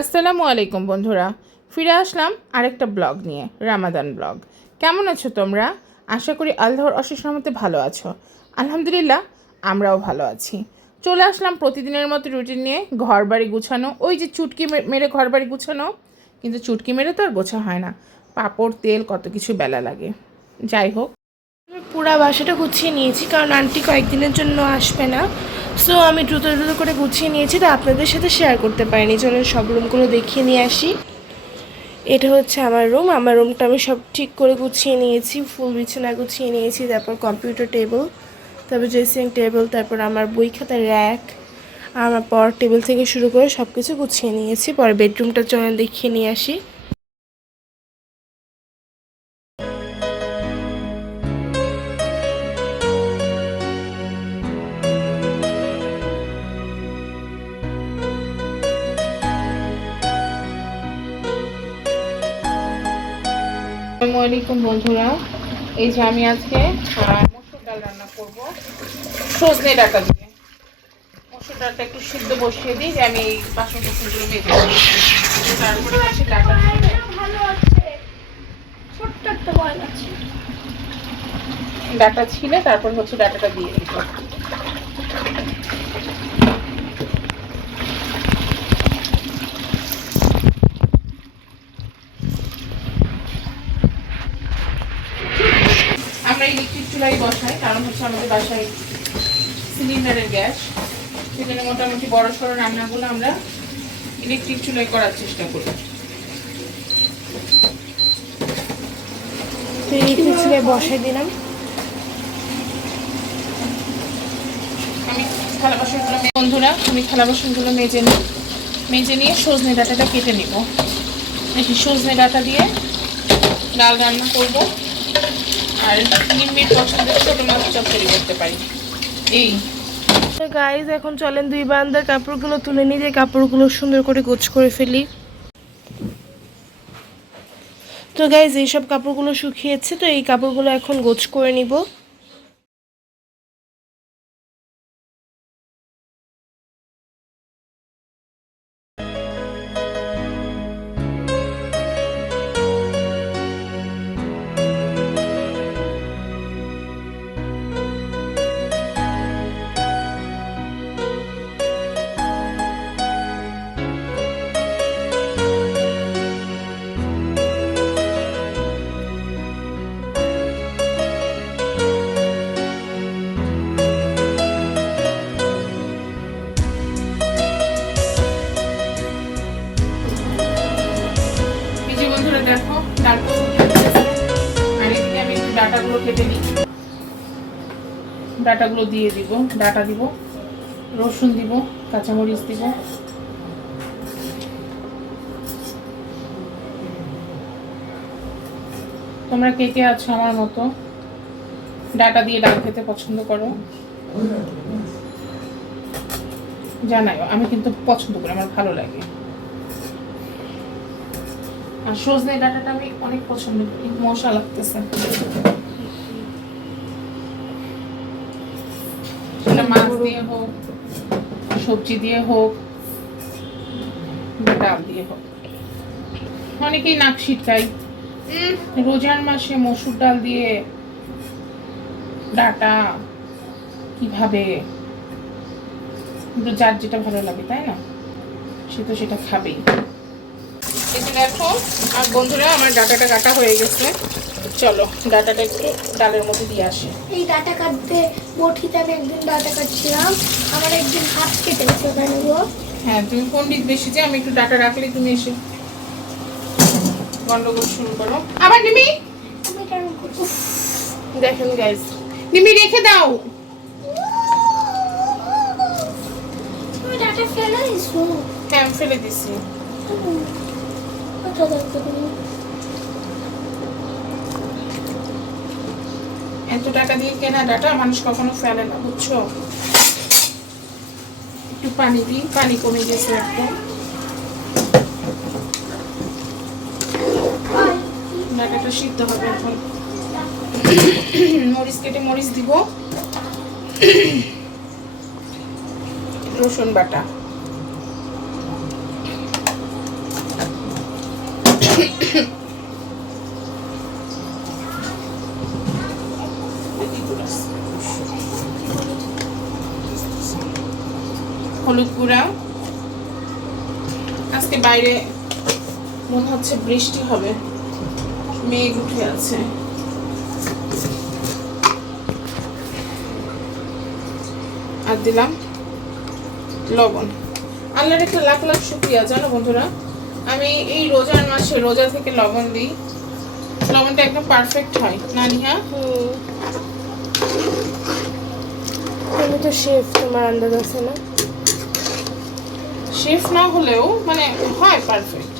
আসসালামু আলাইকুম বন্ধুরা, ফিরে আসলাম আরেকটা ব্লগ নিয়ে, রামাদান ব্লগ। কেমন আছো তোমরা? আশা করি আল্লাহর অশেষ রহমতে ভালো আছো। আলহামদুলিল্লাহ, আমরাও ভালো আছি। চলে আসলাম প্রতিদিনের মতো রুটিন নিয়ে। ঘর বাড়ি গুছানো, ওই যে চুটকি মেরে ঘর বাড়ি গুছানো, কিন্তু চুটকি মেরে তো আর গোছা হয় না। পাঁপড়, তেল, কত কিছু বেলা লাগে। যাই হোক, পুরা বাসাটা গুছিয়ে নিয়েছি, কারণ আন্টি কয়েকদিনের জন্য আসবে না। সো আমি দ্রুত দ্রুত করে গুছিয়ে নিয়েছি, তো আপনাদের সাথে শেয়ার করতে পারিনি। চলুন সব রুমগুলো দেখিয়ে নিয়ে আসি। এটা হচ্ছে আমার রুম। আমার রুমটা আমি সব ঠিক করে গুছিয়ে নিয়েছি, ফুল বিছানা গুছিয়ে নিয়েছি, তারপর কম্পিউটার টেবিল, তারপর ড্রেসিং টেবিল, তারপর আমার বই খাতার র্যাক, আমার পড়ার টেবিল থেকে শুরু করে সব কিছু গুছিয়ে নিয়েছি। পরে বেডরুমটা চলুন দেখিয়ে নিয়ে আসি। আসসালামু আলাইকুম বন্ধুরা। এই যে আমি আজকে মসুর ডাল রান্না করব সজনে ডাটা দিয়ে। মসুর ডালটা একটু সিদ্ধ বসিয়ে দিই, যে আমি এই বাসন কোসনগুলো মেজে দিই। তারপরে হচ্ছে ডাটা ডাটা ছিলে তারপর হচ্ছে ডাটাটা দিয়ে দিব। আমরা ইলেকট্রিক চুলাই বসাই, কারণ হচ্ছে আমাদের বাসায় সিলিন্ডারের গ্যাস, সেজন্য মোটামুটি বড় সড়ো রান্নাগুলো আমরা ইলেকট্রিক চুলাই করার চেষ্টা করি। তো ইলেকট্রিক চুলায় বসাই দিলাম। আমি থালা বাসনগুলো বন্ধুরা আমি থালা বাসনগুলো মেজে নিয়ে সজনে ডাঁটাটা কেটে নিব। দেখি সজনে ডাঁটা দিয়ে ডাল রান্না করব, আর নিম্মির পছন্দের ছোটো মাছ চচ্চড়ি করতে পারি। এই গাইজ, এখন চলেন দুই বারান্দার কাপড়গুলো তুলে নিয়ে, যে কাপড়গুলো সুন্দর করে গোছ করে ফেলি। তো গাইজ, এইসব কাপড়গুলো শুকিয়েছে, তো এই কাপড়গুলো এখন গোছ করে নিব। এই যে বন্ধুরা দেখো, ডালটা আর এদিকে আমি একটু ডাটাগুলো কেটে নিই। ডাটাগুলো দিয়ে দিব, ডাটা দিব, রসুন দিব, কাঁচামরিচ দিব। তোমরা কে কে আছো আমার মতো ডাটা দিয়ে ডাল খেতে পছন্দ করো জানাও। আমি কিন্তু পছন্দ করি, আমার ভালো লাগে। আর সজনে ডাটাটা আমি অনেক পছন্দ করি, মশা লাগতেছে। সেটা মাছ দিয়ে হোক, সবজি দিয়ে হোক, ডাল দিয়ে হোক। অনেকেই নাক ছিটকায়, রোজার মাসে মসুর ডাল দিয়ে ডাটা কিভাবে, যার যেটা ভালো লাগে তাই না, সে তো সেটা খাবেই। এই যে দেখো, আর বন্ধুরা আমার ডাটাটা কাটা হয়ে গেছে। চলো ডাটাটা একটু ডালের মধ্যে দিয়ে আসে। এই ডাটা কাটতে বটিতে আমি একদিন ডাটা কাটছিলাম, আমার একদিন হাত কেটে গেছে। ওটা নিবো। হ্যাঁ, তুমি পণ্ডিত বেশি, যে আমি একটু ডাটা রাখলে তুমি এসে গন্ডগোল শুরু করো। আবার নিমি, আমি কেমন করছি? দেখেন গাইজ, নিমি রেখে দাও। তুমি ডাটা ফেলে দিছো? হ্যাঁ, আমি ফেলে দিছি। কোথা দেখতে তুমি? এত টাকা দিয়ে কেনা ডাটা মানুষ কখনো ফেলে না, বুঝছো। একটু পানি দিই, পানি কমে গেছে একদম। ডাটাটা সিদ্ধ হবে এখন। মরিচ কেটে মরিচ দিব, রসুন বাটা, হলুদ গুঁড়া। আজকে বাইরে মনে হচ্ছে বৃষ্টি হবে, মেঘ উঠে আছে। আর দিলাম লবণ। আল্লাহর একটা লাখ লাখ শুকরিয়া জানো বন্ধুরা, আমি এই রোজার মাসে রোজা থেকে লবণ দিই, লবণটা একদম পারফেক্ট হয় না নিহা? তুমি তো শেফ, তোমার আন্দাজ আছে না? শেফ না হলেও মানে হয় পারফেক্ট।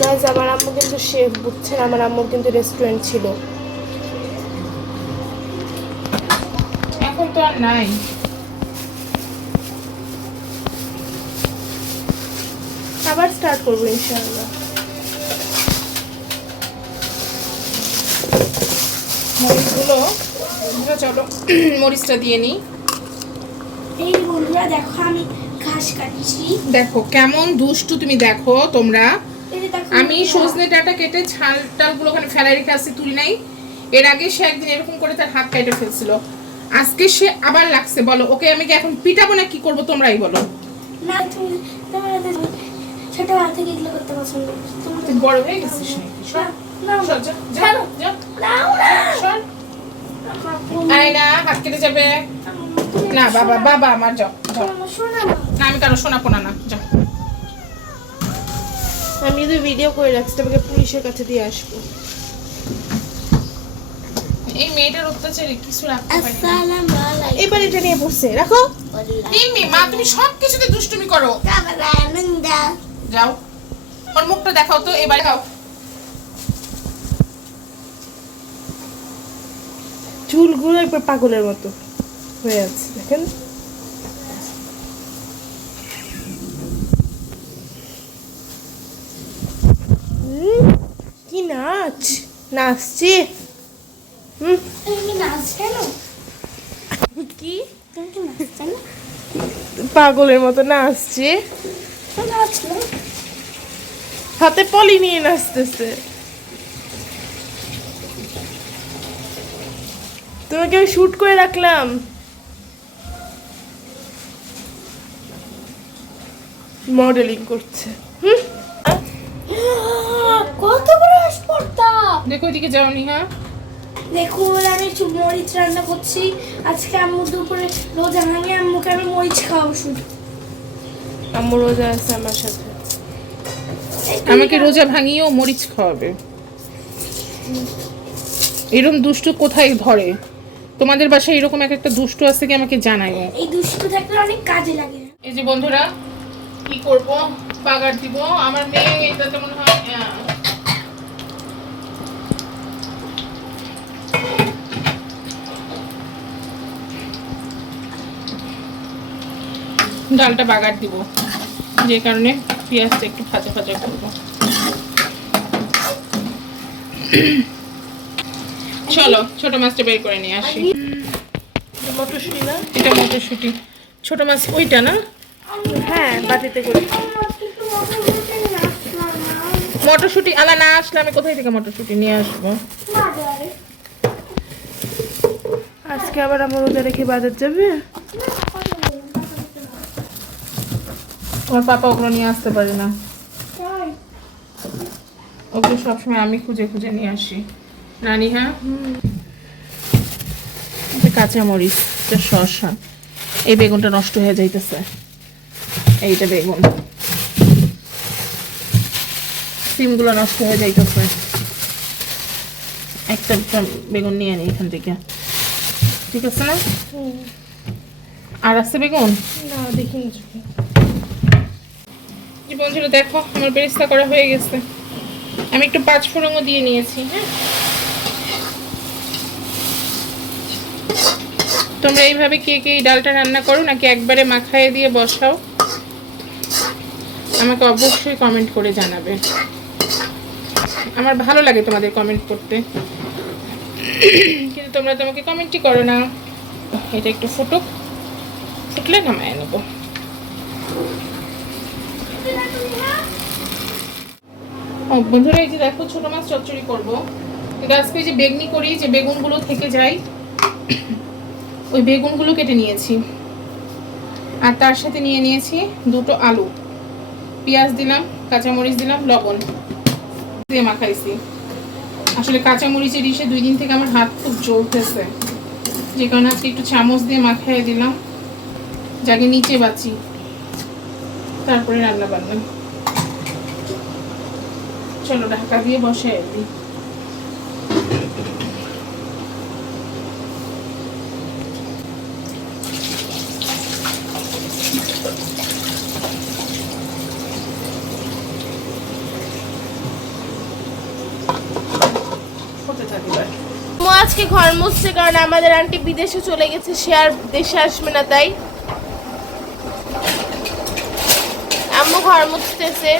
গাইজ আমার আম্মু কিন্তু শেফ, বুঝছেন? আমার আম্মুর কিন্তু রেস্টুরেন্ট ছিল, এখন তো আর নাই। আবার স্টার্ট করবো ইনশাআল্লাহ। মরিচগুলো বন্ধুরা চলো মরিচটা দিয়ে নিই। এই বন্ধুরা দেখো আমি ঘাস কাটছি। দেখো কেমন দুষ্টু তুমি, দেখো তোমরা। এই যে দেখো আমি সজনে ডাঁটা কেটে ছাল টালগুলো ওখানে ফেলাই রেখে আসছি, তুলি নাই। এর আগে সে একদিন এরকম করে তার হাত কেটে ফেলছিল, আজকে সে আবার লাগছে। বলো ওকে আমি কি এখন পিটাবো না কি করবো তোমরাই বলো। না তুমি তোমার ছোট হাত থেকে এগুলো করতে পছন্দ করো। তোমার তুই বড় হয়ে গেছিস নাকি? সর, না সর, যা, যা, যা, নাও না সর। আয় না, হাত কেটে যাবে। না বাবা, বাবা আমার, যাও যাও। শোনা না আমি কারো শোনা পোনা না, যাও। আমি যদি ভিডিও করে রাখছি তোমাকে পুলিশের কাছে দিয়ে আসবো। এই মেয়েটার অত্যাচারে কিছু রাখতে পারি না। আসসালামু আলাইকুম। এবার এটা নিয়ে বসছে রাখো। মিমি মা তুমি সব কিছুতে দুষ্টুমি করো। যাও, ওর মুখটা দেখাও তো, এবারে খাও। চুলগুলো একবার পাগলের মতো হয়ে আছে দেখেন। কি নাচ নাচছে! তুমি নাচছো না? কি তুমি কি নাচছো না? পাগলের মতো নাচছে, তো নাচলো। হাতে পলি নিয়ে নাচতেছে। তোমাকে আমি শুট করে রাখলাম। মডেলিং করছে। কত বড় স্পর্ধা! দেখো এদিকে যাও নিহা। দেখুন আমি একটু মরিচ রান্না করছি। আজকে আম্মু দুপুরে রোজা ভাঙে আম্মুকে আমি মরিচ খাওয়াবো শুধু। আম্মু রোজা আছে আমার সাথে। আমাকে রোজা ভাঙিয়েও মরিচ খাওয়াবে? এরকম দুষ্টু কোথায় ধরে? তোমাদের বাসায় এরকম এক একটা দুষ্টু আছে কি আমাকে জানাইও। এই দুষ্টু থাকলে অনেক কাজে লাগে। এই যে বন্ধুরা কি করব, বাগার দিব। আমার মেয়ে এটা তো মনে হয় ডালটা বাগার দিব, যে কারণে পেঁয়াজটা একটু ভাজা ভাজা করবো। চলো ছোট মাছটা বের করে নিয়ে আসি। মটরশুঁটি না? এটা মটরশুঁটি। ছোট মাছ ওইটা না? হ্যাঁ বাটিতে করে। মটরশুঁটি আলা না আসলে আমি কোথায় থেকে মটরশুঁটি নিয়ে আসবো? আজকে আবার আমার রোজা রেখে বাজার যাবে। আমার পাপা ওগুলো নিয়ে আসতে পারে না, ওগুলো সবসময় আমি খুঁজে খুঁজে নিয়ে আসি। রানী হ্যাঁ, কাঁচামরিচ, শসা, এই বেগুনটা নষ্ট হয়ে যাইতেছে, এইটা বেগুন, সিমগুলো নষ্ট হয়ে যাইতেছে। একটা বেগুন নিয়ে নিই এখান থেকে, ঠিক আছে না? আর আছে বেগুন না দেখিনি। বন্ধুরা দেখো আমার বেরেস্তা করা হয়ে গেছে। আমি একটু পাঁচফোড়নও দিয়ে নিয়েছি। হ্যাঁ, তোমরা এইভাবে কে কে এই ডালটা রান্না করো নাকি একবারে মাখায়ে দিয়ে বসাও? আমাকে অবশ্যই কমেন্ট করে জানাবে, আমার ভালো লাগে তোমাদের কমেন্ট করতে, কিন্তু তোমরা তো আমাকে কমেন্টই করো না। এটা একটু ফুটুক, ফুটলে নামায় নেবো। ও বন্ধুরা, এই যে দেখো ছোট মাছ চচ্চড়ি করবো। এটা আজকে যে বেগনি করি, যে বেগুনগুলো থেকে যায়, ওই বেগুনগুলো কেটে নিয়েছি। আর তার সাথে নিয়ে নিয়েছি 2টো আলু, পেঁয়াজ দিলাম, কাঁচামরিচ দিলাম, লবণ দিয়ে মাখাইছি। আসলে কাঁচামরিচের ইসে 2 দিন থেকে আমার হাত খুব জ্বলতেছে, যে কারণে আজকে একটু চামচ দিয়ে মাখাই দিলাম, যাকে নিচে বাঁচি, তারপরে রান্না বান্না। চলো ঢাকা দিয়ে বসে দিই। আজকে ঘর মুছছে, কারণ আমাদের আন্টি বিদেশে চলে গেছে, সে আর দেশে আসবে না, তাই আম্মু ঘর মুছতেছে।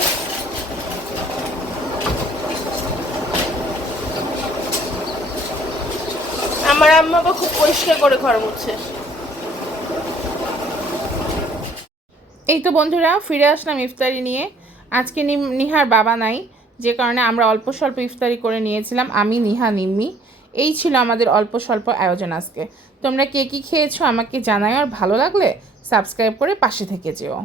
আমার আম্মু আবার খুব পরিষ্কার করে ঘর মুছছে। এই তো বন্ধুরা, ফিরে আসলাম ইফতারি নিয়ে। আজকে নিহার বাবা নাই, যে কারণে আমরা অল্প স্বল্প ইফতারি করে নিয়েছিলাম, আমি, নিহা, নিম্মি। এই ছিল আমাদের অল্প স্বল্প আয়োজন আজকে। তোমরা কে কী খেয়েছো আমাকে জানাও, আর ভালো লাগলে সাবস্ক্রাইব করে পাশে থেকে যেও।